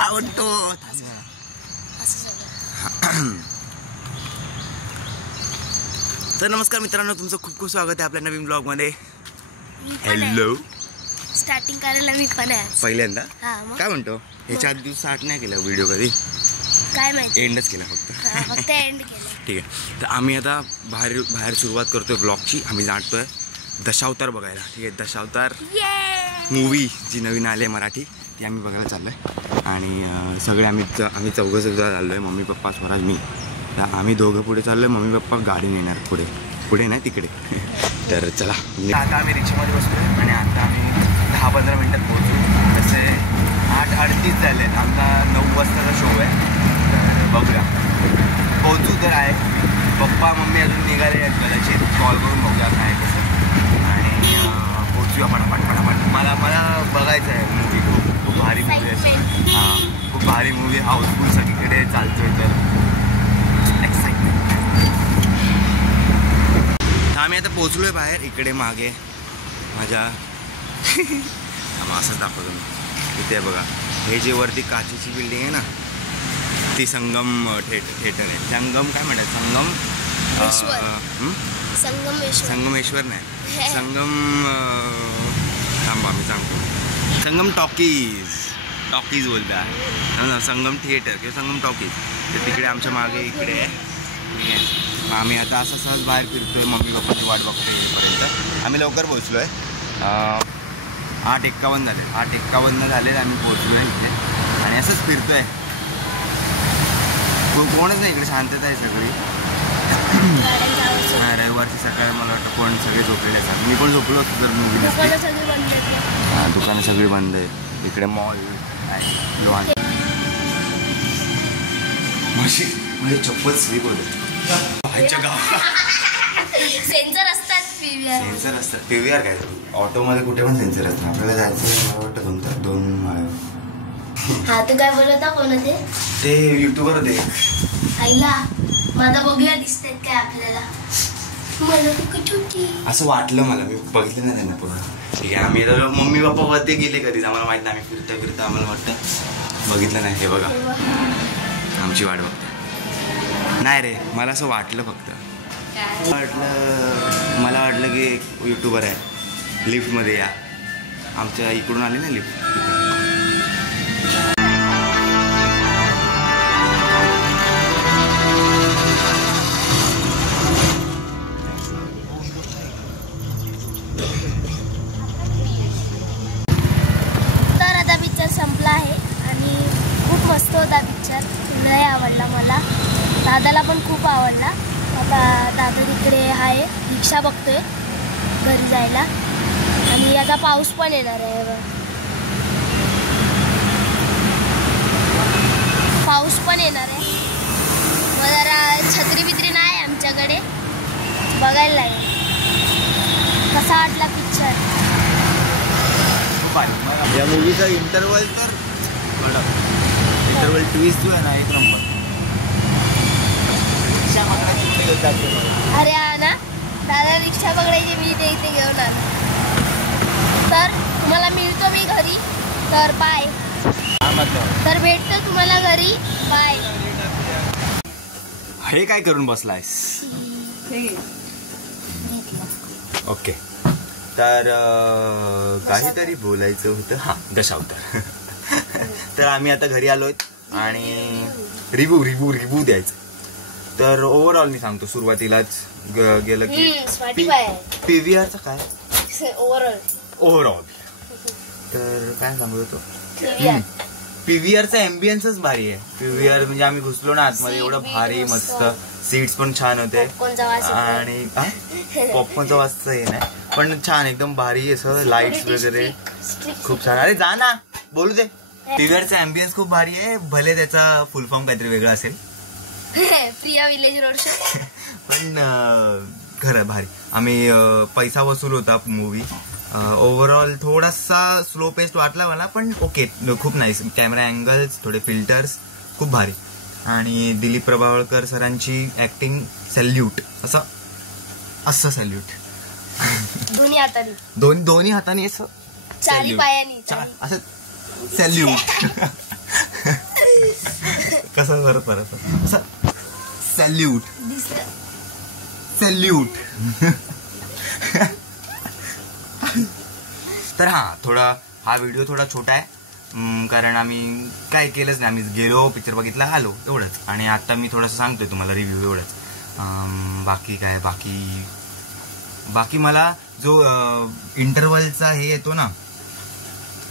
आवडतो. तर नमस्कार मित्रांनो, तुमचं खूप खूप स्वागत आहे आपल्या नवीन ब्लॉग मध्ये. हॅलो. स्टार्टिंग करायला मी पण आहे पहिल्यांदा. काय म्हणतो, ह्याच्या आधी स्टार्ट नाही केला व्हिडिओ कधी? काय माहिती, एंडच केला फक्त. एंड केला. ठीक आहे, तर आम्ही आता बाहेर सुरुवात करतोय ब्लॉगची. आम्ही जातोय दशावतार बघायला. ठीक आहे, दशावतार मूवी जी नवीन आली आहे मराठी, ती आम्ही बघायला चाललोय. आणि सगळे आम्ही चौघं चाललोय, मम्मी पप्पा स्वराज मी. तर आम्ही दोघं पुढे चाललोय, मम्मी पप्पा गाडी नेणार पुढे नाही तिकडे. तर चला, आता आम्ही रिक्षामध्ये बसलोय आणि आता आम्ही 10-15 मिनटात पोहोचू. तसे 8:38 झाले आहेत. आमचा 9 वाजताचा शो आहे. तर बघूया, पोहोचू तर आहे. पप्पा मम्मी अजून निघाले आहेत, कदाचित कॉल करून बघूया काय कसं. आणि पोहोचूया पटापट. मला बघायचं आहे मूवी. खूप भारी मूवी आहे. हां, खूप भारी मूवी, हाऊसफुल सगळीकडे चालतोय. तर आम्ही आता पोहोचलोय बाहेर. इकडे मागे माझ्या असंच दाखवतो मी. इथे बघा, हे जे वरती काचेची बिल्डिंग आहे ना, ती संगम थिएटर आहे. संगम काय म्हणतात, संगमेश्वर नाही, थांबा मी सांगतो. संगम टॉकीज बोलता, संगम थिएटर किंवा संगम टॉकीज. तर तिकडे आमच्या मागे इकडे आहे. ठीक आहे, आम्ही आता असं सहज बाहेर फिरतोय. मम्मी पप्पाची वाट बघतोय. येईपर्यंत आम्ही लवकर पोहोचलो आहे. 8:51 झाले. 8:51 झाले आम्ही पोहोचलो आहे इथे. आणि असंच फिरतो आहे. कोणच नाही इकडे, शांतता आहे सगळी. रविवारची सकाळ मला वाटतं कोण सगळे झोपलेले असतात. मी पण झोपलो होतो जर मूवी नसते. हां, दुकानं सगळी बंद आहे. इकडे मॉल आहे, लोहान. म्हणजे चप्पल स्लीप होते. सेन्सर असतात पीव्हीआर काय ऑटोमध्ये कुठे पण सेन्सर असतात. आपल्याला जायचं मला वाटतं 2 माळे. हा, तू काय बोलत कोण ते युट्यूबर होते. आईला माझा बघूया दिसतात काय आपल्याला. असं वाटलं मला, मी बघितलं नाही त्यांना पूर्ण. ठीक आहे, आम्ही तर मम्मी पप्पा वरती गेले कधीच आम्हाला माहित नाही. आम्ही फिरता आम्हाला वाटतं बघितलं नाही. हे बघा, आमची वाट बघता. नाही रे, मला असं वाटलं फक्त. मला वाटलं की युट्यूबर आहे. लिफ्टमध्ये या, आमच्या इकडून आली ना लिफ्ट. तर आता पिक्चर संपला आहे आणि खूप मस्त होता पिक्चर. लय आवडला मला, दादाला पण खूप आवडला. आता दादा तिकडे आहे, रिक्षा बघतोय घरी जायला. आणि आता पाऊस पण येणार आहे. पाऊस पण येणार आहे. मग जरा छत्री बित्री नाही आमच्याकडे. बघायला आहे कसा वाटला पिक्चर. या मूवीचा इंटरवल ट्विस्ट जो आहे ना, एक नंबर. अरे हा ना, दादा रिक्षा पकडायची, मी ते इथे घेऊन आलो. तर तुम्हाला मिळतो मी घरी. तर बाय. तर भेटतो तुम्हाला घरी. बाय. हे काय करून बसलायस? ओके, तर काहीतरी बोलायचं होतं. हां, दशावतार. तर आम्ही आता घरी आलोय आणि रिव्ह्यू द्यायचं. तर ओव्हरऑल मी सांगतो, सुरुवातीलाच गेलं की पीव्हीआरचं काय ओव्हरऑल तर काय सांगत होतो. पीव्हीआरचा एम्बियन्सच भारी आहे. पीव्हीआर म्हणजे आम्ही घुसलो ना आतमध्ये, एवढं भारी मस्त. सीट्स पण छान होते आणि पॉपकॉर्नचा वाजच हे नाही, पण छान एकदम भारी. असं लाईट्स वगैरे खूप छान. अरे जा ना, बोलू दे. पीव्हीआरचा एम्बियन्स खूप भारी आहे. भले त्याचा फुल फॉर्म काहीतरी वेगळा असेल, प्रिया विलेज रोड शो, पण खरं भारी. आम्ही पैसा वसूल होता मूवी. ओव्हरऑल थोडासा स्लो पेस्ट वाटला मला, पण ओके, खूप नाईस. कॅमेरा अँगल्स, थोडे फिल्टर्स, खूप भारी. आणि दिलीप प्रभावळकर सरांची ऍक्टिंग सॅल्यूट. असं सॅल्यूट. दोन्ही हाताने असं चारी पायानी असं सॅल्यूट. असं परत परत असं सॅल्यूट सॅल्यूट. तर थोडा हा व्हिडिओ थोडा छोटा आहे कारण आम्ही काय केलंच नाही. आम्ही गेलो, पिक्चर बघितला, आलो, एवढंच. आणि आता मी थोडंसं सांगतोय तुम्हाला रिव्ह्यू, एवढंच. बाकी काय, बाकी मला जो इंटरवलचा हे येतो ना,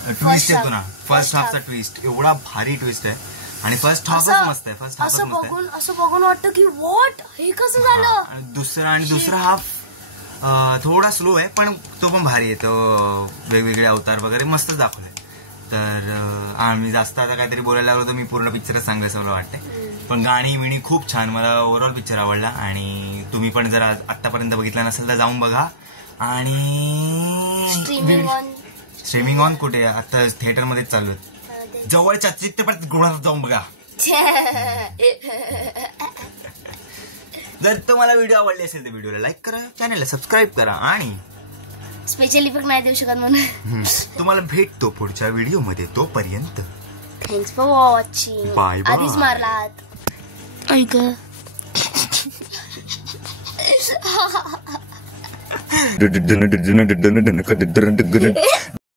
ट्विस्ट येतो ना, फर्स्ट हाफचा ट्विस्ट, एवढा भारी ट्विस्ट आहे. आणि फर्स्ट हाफच मस्त आहे. फर्स्ट हाफच मस्त आहे. असं बघून वाटतं की व्हॉट, हे कसं झालं. दुसरा हाफ थोडा स्लो आहे, पण तो पण भारी आहे. तो वेगवेगळे अवतार वगैरे मस्तच दाखवले. तर आम्ही जास्त आता काहीतरी बोलायला लागलो तर मी पूर्ण पिक्चरच सांगायचं मला वाटतंय. पण गाणी मिणी खूप छान, मला ओव्हरऑल पिक्चर आवडला. आणि तुम्ही पण जर आतापर्यंत बघितला नसेल तर जाऊन बघा. आणि स्ट्रीमिंग ऑन कुठे, आता थिएटरमध्येच चालू आहेत. जवळच्या चित्रपटगृहात जाऊन बघा. जर तुम्हाला व्हिडिओ आवडले असेल तर व्हिडिओला लाईक करा, चॅनलला सबस्क्राईब करा. आणि स्पेशल इफेक्ट नाही देऊ शकत म्हणून तुम्हाला भेटतो पुढच्या व्हिडिओ मध्ये. तोपर्यंत thanks for watching. Bye bye. आधीच मारलात. ऐक